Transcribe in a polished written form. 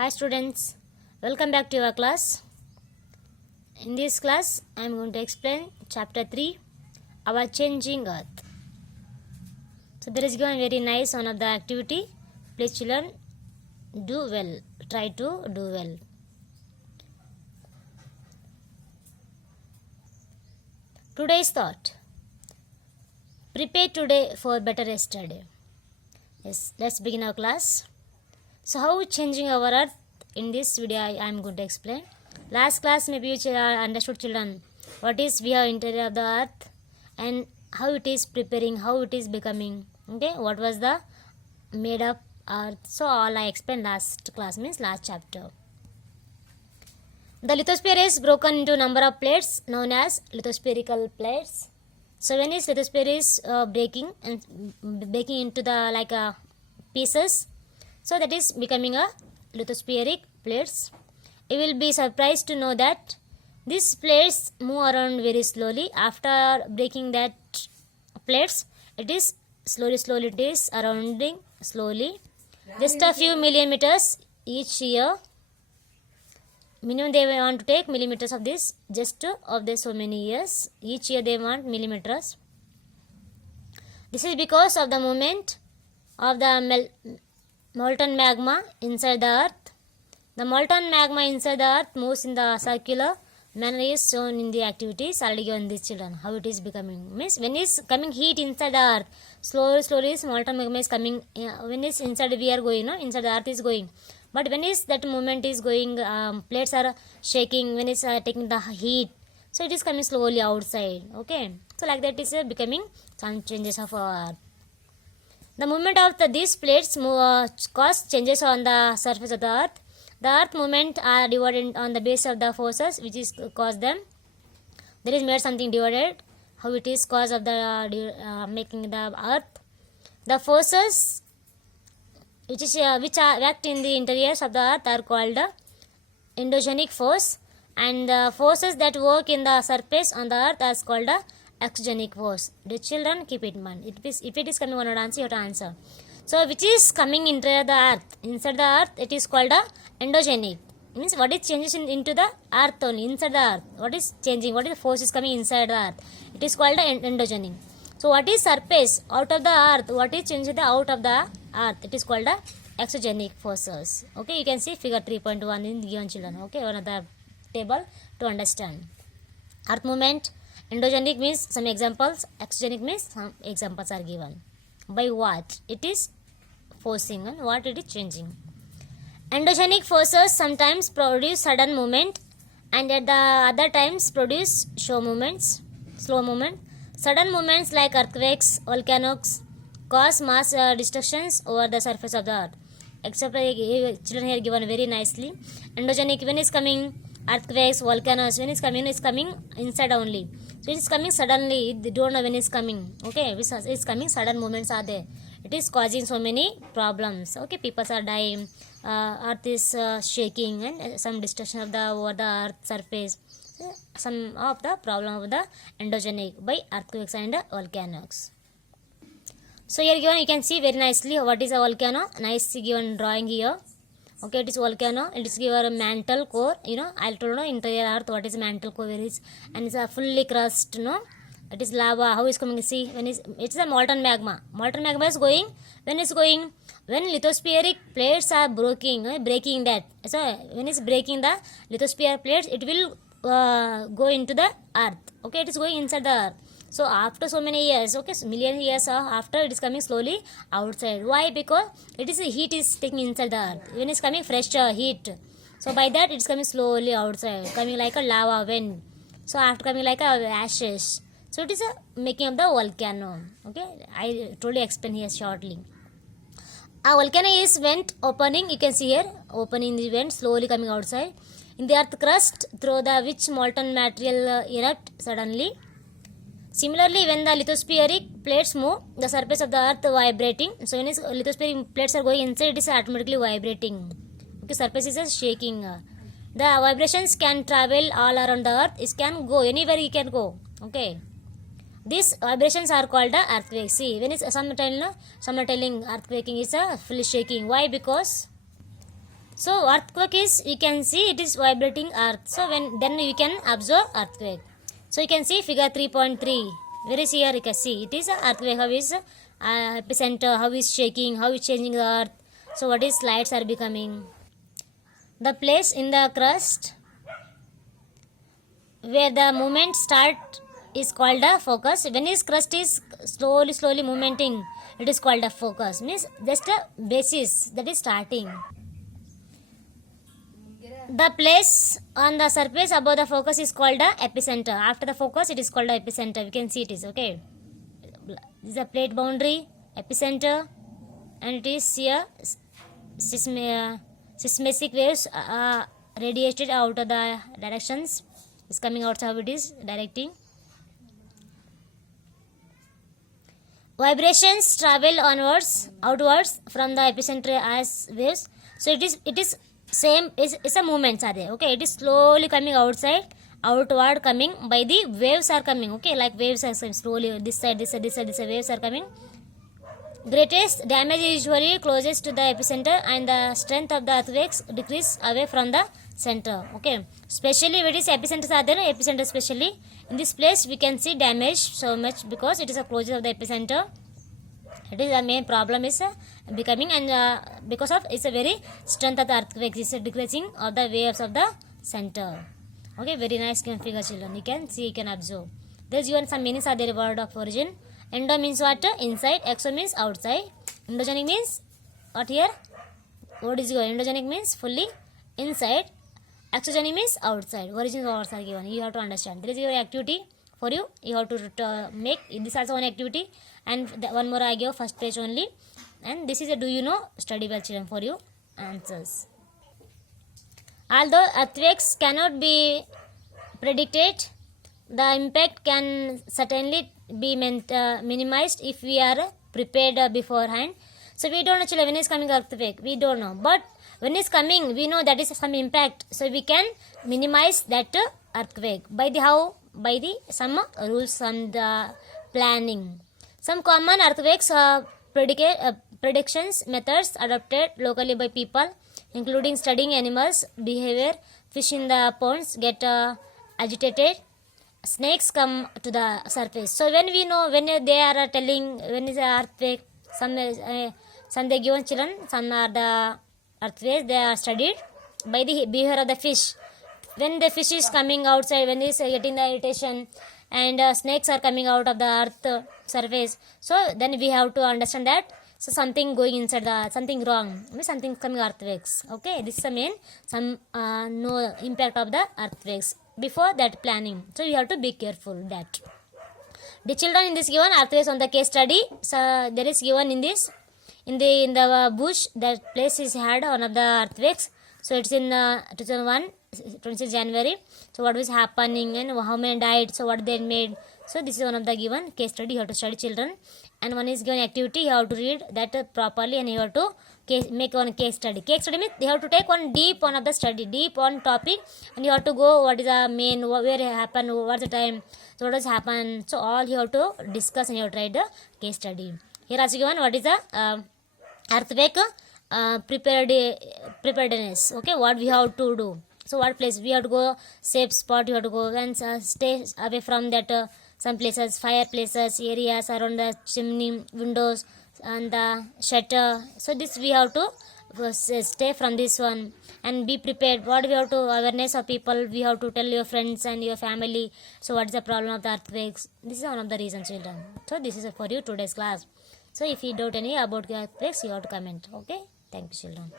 Hi students, welcome back to our class. In this class, I am going to explain chapter 3, our changing earth. So there is given very nice one of the activity. Please children, do well, try to do well. Today's thought. Prepare today for better yesterday. Yes, let's begin our class. So how changing our earth in this video I am going to explain. Last class maybe you understood children what is we have interior of the earth and how it is preparing, how it is becoming. Okay, what was the made up earth. So all I explained last class means last chapter. The lithosphere is broken into number of plates known as lithospherical plates. So when is lithosphere is breaking into the pieces, so that is becoming a lithospheric plates. You will be surprised to know that these plates move around very slowly. After breaking that plates, it is slowly it is surrounding slowly. Just a few millimeters each year. Minimum they want to take millimeters of this, just of this so many years. Each year they want millimeters. This is because of the movement of the molten magma inside the earth. The molten magma inside the earth moves in the circular manner is shown in the activities already given these children. How it is becoming means when is coming heat inside the earth, slowly molten magma is coming. When is inside we are going, no, inside the earth is going. But when is that movement is going, plates are shaking, when it's taking the heat, so it is coming slowly outside. Okay, so like that is becoming some changes of our earth. The movement of these plates cause changes on the surface of the earth. The earth movement are divided on the base of the forces which is cause them. There is made something divided. How it is cause of the making the earth. The forces which act in the interiors of the earth are called endogenic force, and the forces that work in the surface on the earth are called exogenic force. The children keep it in mind. If it is coming one answer, you have to answer. So which is coming into the earth, inside the earth, it is called endogenic. Means what is changes into the earth only, inside the earth. What is changing? What is the force is coming inside the earth? It is called endogenic. So what is surface out of the earth? What is changing the out of the earth? It is called exogenic forces. Okay, you can see figure 3.1 in given children. Okay, one of the table to understand. Earth movement, endogenic means some examples, exogenic means some examples are given. By what? It is forcing and what it is changing. Endogenic forces sometimes produce sudden movement and at the other times produce slow movement. Sudden movements like earthquakes, volcanoes cause mass destructions over the surface of the earth. Except children here given very nicely. Endogenic when is coming, earthquakes, volcanoes when is coming inside only. So it is coming suddenly. They don't know when it's coming. Okay, it's coming sudden movements are there. It is causing so many problems. Okay, people are dying. Earth is shaking and some destruction of the over the earth surface. Some of the problem of the endogenic by earthquakes and volcanoes. So here given you can see very nicely what is a volcano. Nice given drawing here. Okay, it is volcano. It is given a mantle core. You know, I told you interior earth what is mantle core is, and it's a fully crust. No, it is lava. How is coming? See, when it's a molten magma. Molten magma is going. When it's going, when lithospheric plates are breaking that. So when it's breaking the lithosphere plates, it will go into the earth. Okay, it is going inside the earth. So after so many years, okay, so million years after, it is coming slowly outside. Why? Because it is heat is taking inside the earth. When it's coming fresh heat, so by that it is coming slowly outside, coming like a lava wind. So after coming like a ashes, so it is a making of the volcano. Okay, I totally explain here shortly. A volcano is vent opening. You can see here opening the vent slowly coming outside in the earth crust through the which molten material erupt suddenly. Similarly, when the lithospheric plates move, the surface of the earth vibrating. So when lithospheric plates are going inside, it is automatically vibrating. Okay, surface is shaking. The vibrations can travel all around the earth. It can go anywhere. It can go. Okay. These vibrations are called earthquakes. See, when it's some are telling earthquaking is a fully shaking. Why? Because So earthquake is, you can see it is vibrating earth. So then you can observe earthquake. So you can see figure 3.3. Where is here? You can see it is an earthquake. How is epicenter? How is shaking? How is changing the earth? So what is slides are becoming? The place in the crust where the movement start is called a focus. When his crust is slowly movementing, it is called a focus. Means just a basis that is starting. The place on the surface above the focus is called a epicenter. After the focus, it is called a epicenter. We can see it is okay. This is a plate boundary, epicenter, and it is here seismic waves radiated out of the directions. Is coming out, how it is directing. Vibrations travel outwards from the epicenter as waves. So it is same, is a movements are there, okay. It is slowly coming outward coming by the waves are coming, okay, like waves are slowly this side waves are coming. Greatest damage is usually closest to the epicenter, and the strength of the earthquakes decrease away from the center, okay. Especially when it is epicenters are there, epicenter especially in this place we can see damage so much because it is a closure of the epicenter. It is the main problem is becoming, and because of it's a very strength of the earthquakes is a decreasing of the waves of the center, okay. Very nice figure, children. You can see, you can observe. There's given some meanings are there. Word of origin. Endo means what? Inside. Exo means outside. Endogenic means what here? What is your endogenic means fully inside. Exogenic means outside. Origin words are given. You have to understand. There is your activity for you. You have to make this also one activity, and one more I give first page only. And this is a do you know? Study well, children, for you answers. Although earthquakes cannot be predicted, the impact can certainly be minimized if we are prepared beforehand. So we don't know, children, when is coming earthquake, we don't know, but when is coming we know that is some impact, so we can minimize that earthquake by the how, by the some rules and the planning. Some common earthquakes predictions methods adopted locally by people, including studying animals behavior. Fish in the ponds get agitated, snakes come to the surface. So when we know, when they are telling when is the earthquake, some they given children, some are the earthquakes they are studied by the behavior of the fish. When the fish is coming outside, when is getting the irritation, and snakes are coming out of the earth surface, so then we have to understand that so something going inside the, something wrong, something coming earthquakes, okay. This is the main some no impact of the earthquakes before that planning, so you have to be careful that. The children in this given earthquakes on the case study, so there is given in this in the bush, that place is had one of the earthquakes. So it's in 2001 26 January. So what was happening and how many died, so what they made. So this is one of the given case study. You have to study, children, and one is given activity. You have to read that properly, and you have to make one case study. Case study means you have to take one deep one of the study, deep on topic, and you have to go what is the main, where it happened, what's the time, so what has happened. So all you have to discuss, and you have to write the case study. Here also given what is the earthquake preparedness, okay, what we have to do. So what place we have to go, safe spot you have to go, and stay away from that some places, fire places, areas around the chimney, windows, and the shutter. So this we have to stay from this one, and be prepared. What we have to awareness of people, we have to tell your friends and your family. So what is the problem of the earthquakes? This is one of the reasons, children. So this is for you today's class. So if you doubt any about earthquakes, you have to comment, okay. Thank you, children.